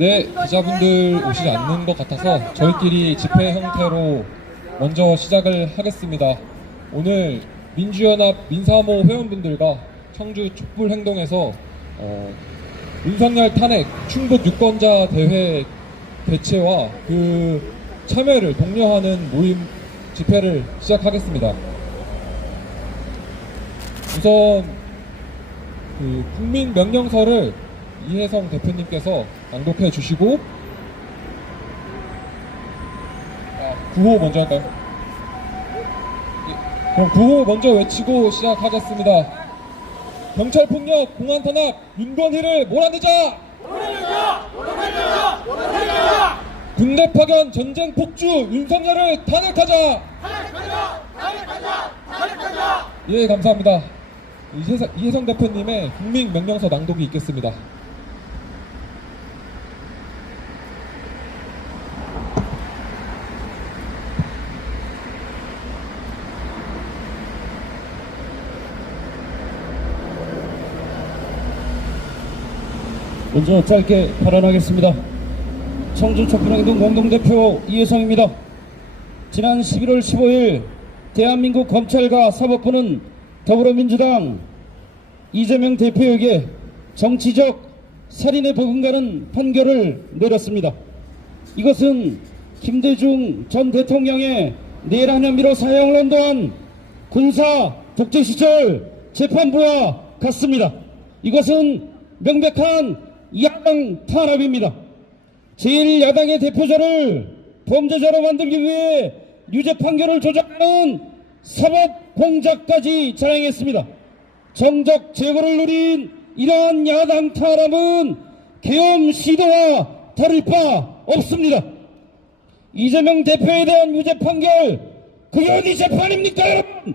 네, 기자분들 오시지 않는 것 같아서 저희끼리 집회 형태로 먼저 시작을 하겠습니다. 오늘 민주연합 민사모 회원분들과 청주 촛불행동에서 윤석열 탄핵 충북 유권자 대회 개최와 그 참여를 독려하는 모임 집회를 시작하겠습니다. 우선 그 국민 명령서를 이혜성 대표님께서 낭독해 주시고, 구호 먼저 할까요? 예, 그럼 구호 먼저 외치고 시작하겠습니다. 경찰 폭력, 공안 탄압, 윤건희를 몰아내자! 몰아내자! 몰아내자! 몰아내자! 군대 파견, 전쟁 폭주, 윤석열을 탄핵하자! 탄핵하자! 탄핵하자! 탄핵하자! 예, 감사합니다. 이혜성 대표님의 국민 명령서 낭독이 있겠습니다. 먼저 짧게 발언하겠습니다. 청주 촛불행동 공동대표 이혜성입니다. 지난 11월 15일 대한민국 검찰과 사법부는 더불어민주당 이재명 대표에게 정치적 살인에 버금가는 판결을 내렸습니다. 이것은 김대중 전 대통령의 내란 혐의로 사형을 언도한 군사 독재 시절 재판부와 같습니다. 이것은 명백한 야당 탄압입니다. 제1야당의 대표자를 범죄자로 만들기 위해 유죄 판결을 조작하는 사법 공작까지 자행했습니다. 정적 제거를 노린 이러한 야당 탄압은 계엄 시도와 다를 바 없습니다. 이재명 대표에 대한 유죄 판결, 그게 어디 재판입니까, 여러분?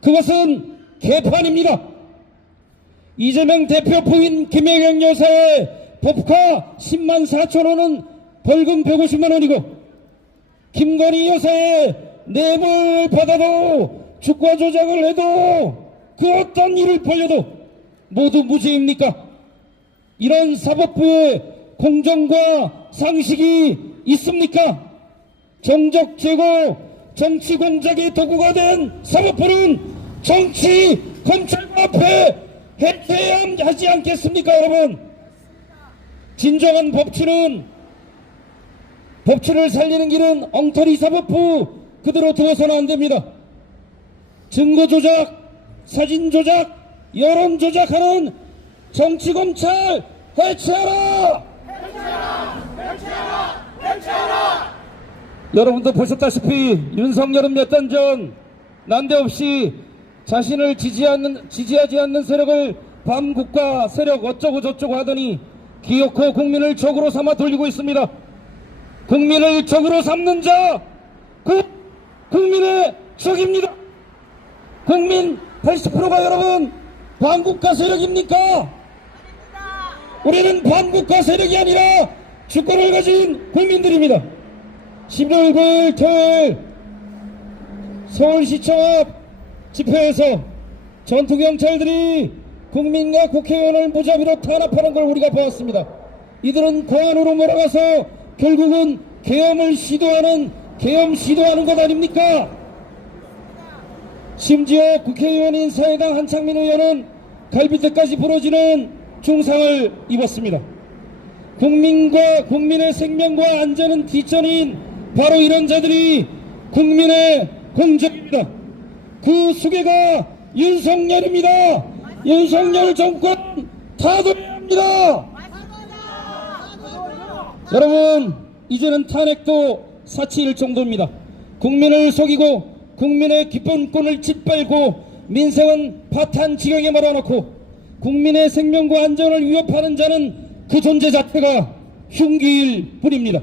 그것은 개판입니다. 이재명 대표 부인 김혜경 여사의 법카 10만 4천 원은 벌금 150만 원이고, 김건희 여사의 뇌물 받아도 주가 조작을 해도 그 어떤 일을 벌여도 모두 무죄입니까? 이런 사법부의 공정과 상식이 있습니까? 정적 제거, 정치 공작의 도구가 된 사법부는 정치 검찰과 앞에 해체해야 하지 않겠습니까, 여러분? 진정한 법치를 살리는 길은 엉터리 사법부 그대로 두어서는 안 됩니다. 증거 조작, 사진 조작, 여론 조작하는 정치 검찰 해체하라! 해체하라! 해체하라! 해체하라! 여러분도 보셨다시피 윤석열은 몇 달 전 난데없이 자신을 지지하지 않는 세력을 반국가 세력 어쩌고 저쩌고 하더니 기어코 국민을 적으로 삼아 돌리고 있습니다. 국민을 적으로 삼는 자, 그 국민의 적입니다. 국민 80%가 여러분 반국가 세력입니까? 우리는 반국가 세력이 아니라 주권을 가진 국민들입니다. 11월 9일 토요일 서울시청 앞 집회에서 전투경찰들이 국민과 국회의원을 무자비로 탄압하는 걸 우리가 보았습니다. 이들은 공안으로 몰아가서 결국은 계엄 시도하는 것 아닙니까? 심지어 국회의원인 사회당 한창민 의원은 갈비뼈까지 부러지는 중상을 입었습니다. 국민의 생명과 안전은 뒷전인 바로 이런 자들이 국민의 공적입니다. 그 수괴가 윤석열입니다. 윤석열 정권 타도해야 합니다. 여러분, 이제는 탄핵도 사치일 정도입니다. 국민을 속이고 국민의 기본권을 짓밟고 민생은 파탄 지경에 몰아넣고 국민의 생명과 안전을 위협하는 자는 그 존재 자체가 흉기일 뿐입니다.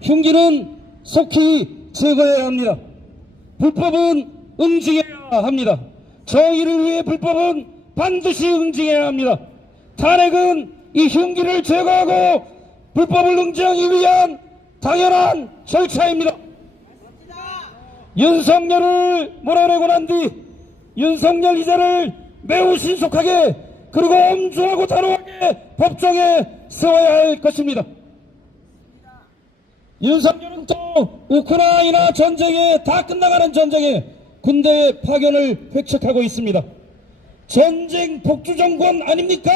흉기는 속히 제거해야 합니다. 불법은 응징해야 합니다. 정의를 위해 불법은 반드시 응징해야 합니다. 탄핵은 이 흉기를 제거하고 불법을 응징하기 위한 당연한 절차입니다. 윤석열을 몰아내고 난 뒤 윤석열 이자를 매우 신속하게 그리고 엄중하고 단호하게 법정에 세워야 할 것입니다. 윤석열은 또 우크라이나 전쟁에 다 끝나가는 전쟁에 군대 파견을 획책하고 있습니다. 전쟁 복주 정권 아닙니까?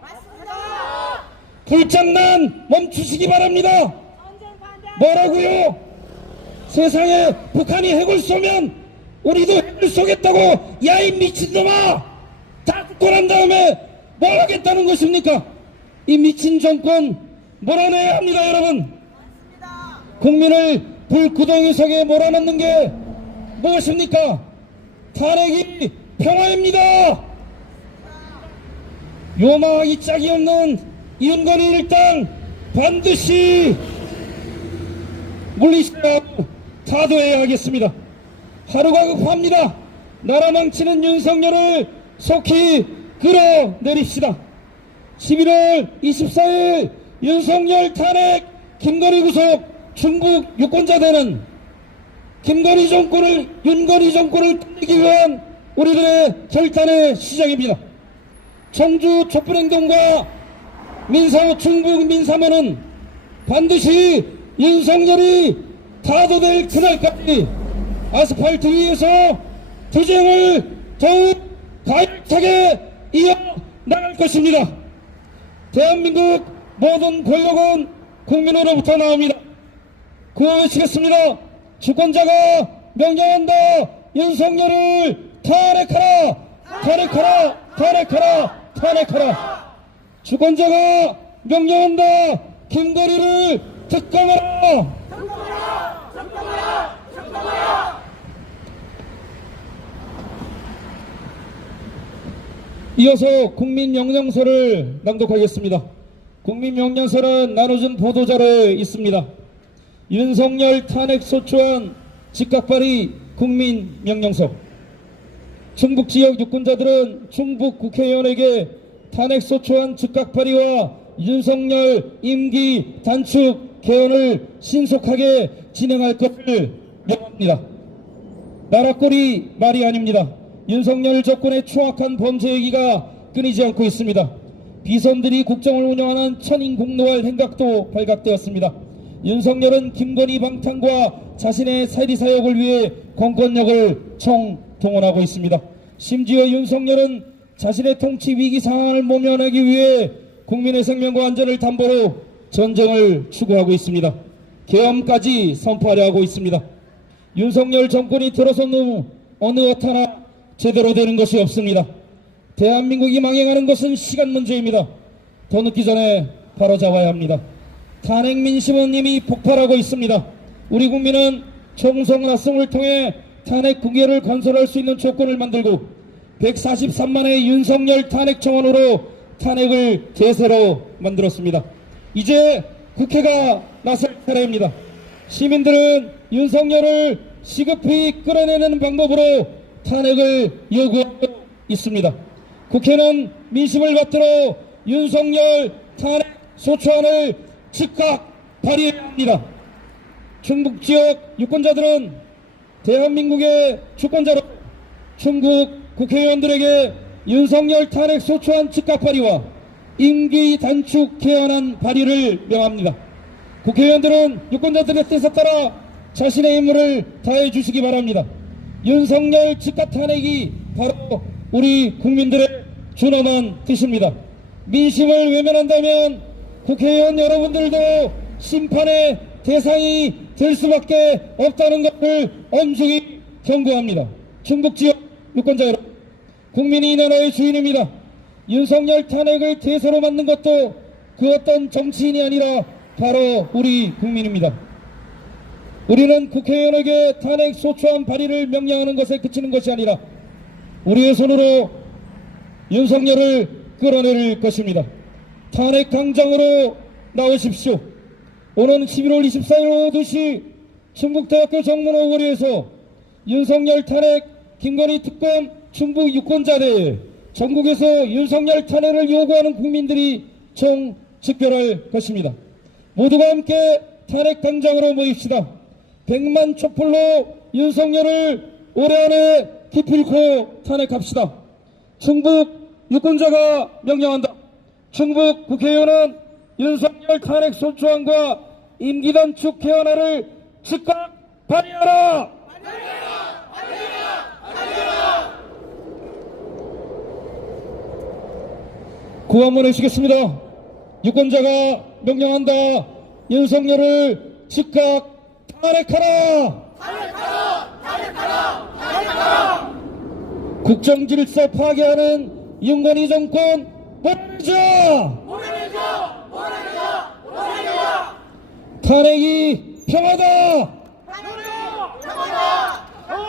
맞습니다. 불장난 멈추시기 바랍니다. 전쟁 반대. 뭐라고요? 세상에 북한이 핵을 쏘면 우리도 핵을 쏘겠다고 야 이 미친놈아 다 듣고 난 다음에 뭘 하겠다는 것입니까? 이 미친 정권 몰아내야 합니다. 여러분, 맞습니다. 국민을 불구덩이 속에 몰아넣는 게 무엇입니까? 탄핵이 평화입니다. 요망하기 짝이 없는 윤건희 일당 반드시 물리쳐야 하고 타도해야 하겠습니다. 하루가 급합니다. 나라 망치는 윤석열을 속히 끌어내립시다. 11월 24일 윤석열 탄핵, 김건희 구속, 중국 유권자들은 윤건희 정권을 끝내기 위한 우리들의 결단의 시작입니다. 청주 촛불행동과 중국 민사모는 반드시 윤석열이 타도될 그날까지 아스팔트 위에서 투쟁을 더욱 가열차게 이어나갈 것입니다. 대한민국 모든 권력은 국민으로부터 나옵니다. 구호 외치겠습니다. 주권자가 명령한다. 윤석열을 탄핵하라. 탄핵하라. 탄핵하라. 탄핵하라. 주권자가 명령한다. 김건희를 특검하라. 특검하라. 특검하라. 특검하라. 이어서 국민명령서를 낭독하겠습니다. 국민명령서는 나눠준 보도자료에 있습니다. 윤석열 탄핵 소추안 즉각 발의 국민명령서. 충북지역 유권자들은 충북 국회의원에게 탄핵 소추안 즉각 발의와 윤석열 임기 단축 개헌을 신속하게 진행할 것을 명합니다. 나라꼴이 말이 아닙니다. 윤석열 정권의 추악한 범죄 얘기가 끊이지 않고 있습니다. 비선들이 국정을 운영하는 천인공노할 행각도 발각되었습니다. 윤석열은 김건희 방탄과 자신의 사리사욕을 위해 공권력을 총동원하고 있습니다. 심지어 윤석열은 자신의 통치 위기 상황을 모면하기 위해 국민의 생명과 안전을 담보로 전쟁을 추구하고 있습니다. 계엄까지 선포하려 하고 있습니다. 윤석열 정권이 들어선 후 어느 것 하나 제대로 되는 것이 없습니다. 대한민국이 망해가는 것은 시간 문제입니다. 더 늦기 전에 바로잡아야 합니다. 탄핵 민심은 이미 폭발하고 있습니다. 우리 국민은 총선 합성을 통해 탄핵 국회를 건설할 수 있는 조건을 만들고 143만의 윤석열 탄핵 청원으로 탄핵을 제대로 만들었습니다. 이제 국회가 나설 차례입니다. 시민들은 윤석열을 시급히 끌어내는 방법으로 탄핵을 요구하고 있습니다. 국회는 민심을 받들어 윤석열 탄핵 소추안을 즉각 발의해야 합니다. 충북 지역 유권자들은 대한민국의 주권자로 충북 국회의원들에게 윤석열 탄핵 소추안 즉각 발의와 임기 단축 개헌안 발의를 명합니다. 국회의원들은 유권자들의 뜻에 따라 자신의 임무를 다해 주시기 바랍니다. 윤석열 즉각 탄핵이 바로 우리 국민들의 준엄한 뜻입니다. 민심을 외면한다면 국회의원 여러분들도 심판의 대상이 될 수밖에 없다는 것을 엄중히 경고합니다. 충북지역 유권자 여러분, 국민이 이 나라의 주인입니다. 윤석열 탄핵을 대세로 만든 것도 그 어떤 정치인이 아니라 바로 우리 국민입니다. 우리는 국회의원에게 탄핵 소추안 발의를 명령하는 것에 그치는 것이 아니라 우리의 손으로 윤석열을 끌어내릴 것입니다. 탄핵 강장으로 나오십시오. 오는 11월 24일 오후 2시 충북대학교 정문호 거리에서 윤석열 탄핵 김건희 특검 충북 유권자대회 전국에서 윤석열 탄핵을 요구하는 국민들이 총집결할 것입니다. 모두가 함께 탄핵 강장으로 모입시다. 100만 촛불로 윤석열을 올해 안에 기필코 탄핵합시다. 충북 유권자가 명령한다. 충북 국회의원은 윤석열 탄핵 소추안과 임기 단축 개헌안을 즉각 발의하라! 구한번 해주시겠습니다. 유권자가 명령한다. 윤석열을 즉각 탄핵하라! 국정질서 파괴하는 윤건희 정권 몰아내자! 탄핵이 평화다!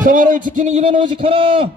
평화를 지키는 일은 오직 하나,